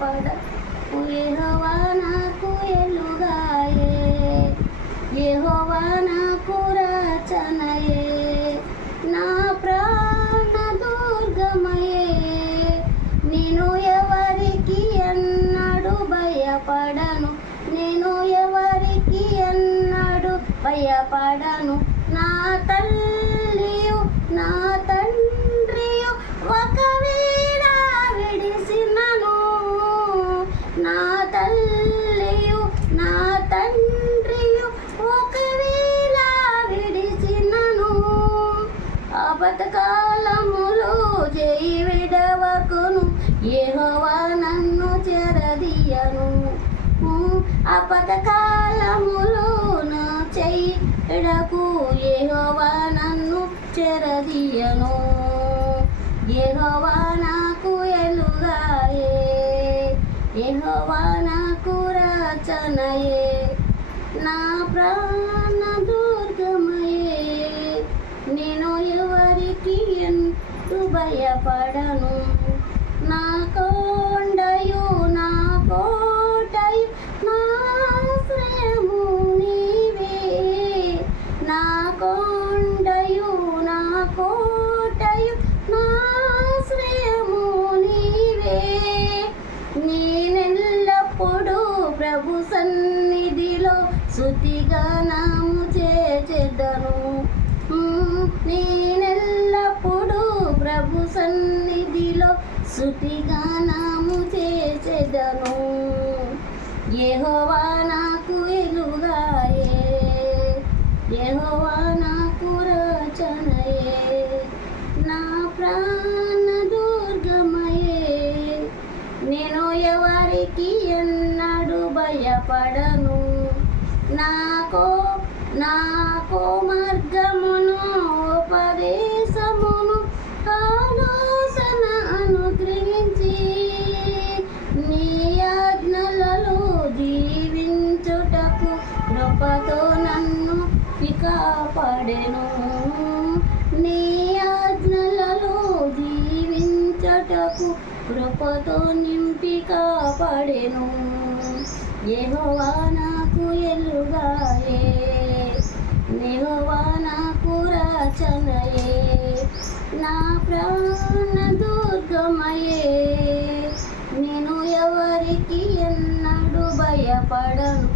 కాపాడ ఏహోవా నాకు ఎలుగాయే. ఏహోవా రచనయే. నా ప్రాణ దుర్గమయే. నేను ఎవరికి అన్నాడు భయపడను. నేను ఎవరికి అన్నాడు భయపడను. నా కాలములు చేయి విడవకును ఏహోవా నన్ను చెరదీయను. ఆపతకాలములో నా చెయ్యి విడకు ఏహోవా నన్ను చెరదీయను. ఏహోవా నాకు ఎలుగాయే. ఏహోవా నాకు రచనయే. నా ప్రా భయపడను నా కొండయు నా కోటయు నా శ్రయము నీవే. నా కొండయు నా కోటయు నా శ్రయము నీవే. నేనెల్లప్పుడూ ప్రభు సన్నిధిలో శృతిగానము చేచెదను నీ ప్రభు సన్నిధిలో శృతిగానము చేచెదను యెహోవా నాకు ఎలుగాయే. యెహోవా నాకు రచనయే. నా ప్రాణ దుర్గమయే. నేను ఎవరికి ఎన్నడు భయపడను. నాకో నాకో మార్గమును నన్ను కాపాడెను నీ ఆజ్ఞలలో జీవించటకు కృపతో నింపి కాపాడెను. యెహోవా నాకు ఎలుగాయే. యెహోవా నాకు రచనయే నా ప్రాణ దుర్గమయే. నేను ఎవరికి ఎన్నడు భయపడను.